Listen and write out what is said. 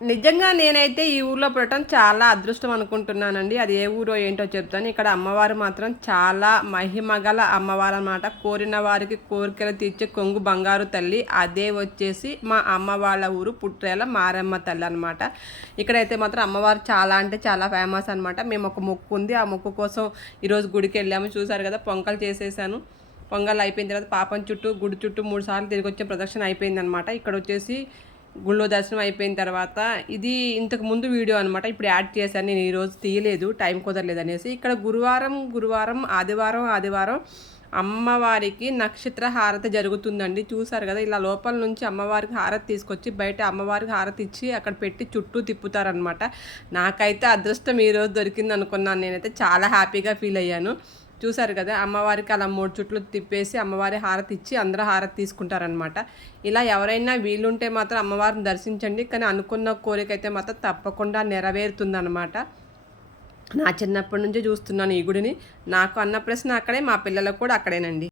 నిజంగా నేనైతే ఈ ఊర్లో పుట్టడం చాలా అదృష్టం అనుకుంటున్నానండి. అది ఏ ఊరో ఏంటో చెప్తాను. ఇక్కడ అమ్మవారు మాత్రం చాలా మహిమగల అమ్మవారనమాట. కోరిన వారికి కోరికలు తీర్చే కొంగు బంగారు తల్లి. అదే వచ్చేసి మా అమ్మ వాళ్ళ ఊరు పుట్రేల మారమ్మ తల్లి అనమాట. ఇక్కడైతే మాత్రం అమ్మవారు చాలా అంటే చాలా ఫేమస్ అనమాట. మేము ఒక మొక్కు ఉంది. ఆ మొక్కు కోసం ఈరోజు గుడికి వెళ్ళాము. చూసారు కదా, పొంగల్ చేసేసాను. పొంగల్ అయిపోయిన తర్వాత పాపం చుట్టూ గుడి చుట్టూ 3 సార్లు తిరిగి వచ్చే ప్రదక్షిణ అయిపోయిందనమాట. ఇక్కడ వచ్చేసి గుళ్ళో దర్శనం అయిపోయిన తర్వాత ఇది ఇంతకు ముందు వీడియో అనమాట. ఇప్పుడు యాడ్ చేశాను. నేను ఈరోజు తీయలేదు, టైం కుదరలేదు అనేసి. ఇక్కడ గురువారం ఆదివారం అమ్మవారికి నక్షత్ర హారతి జరుగుతుందండి. చూసారు కదా, ఇలా లోపల నుంచి అమ్మవారికి హారతి తీసుకొచ్చి బయట అమ్మవారికి హారతి ఇచ్చి అక్కడ పెట్టి చుట్టూ తిప్పుతారనమాట. నాకైతే అదృష్టం ఈరోజు దొరికింది అనుకున్నాను. నేనైతే చాలా హ్యాపీగా ఫీల్ అయ్యాను. చూసారు కదా, అమ్మవారికి అలా 3 చుట్లు తిప్పేసి అమ్మవారి హారతి ఇచ్చి అందరూ హారతి తీసుకుంటారనమాట. ఇలా ఎవరైనా వీలుంటే మాత్రం అమ్మవారిని దర్శించండి. కానీ అనుకున్న కోరిక అయితే మాత్రం తప్పకుండా నెరవేరుతుందనమాట. నా చిన్నప్పటి నుంచి చూస్తున్నాను ఈ గుడిని. నాకు అన్న ప్రశ్న అక్కడే, మా పిల్లలకు కూడా అక్కడేనండి.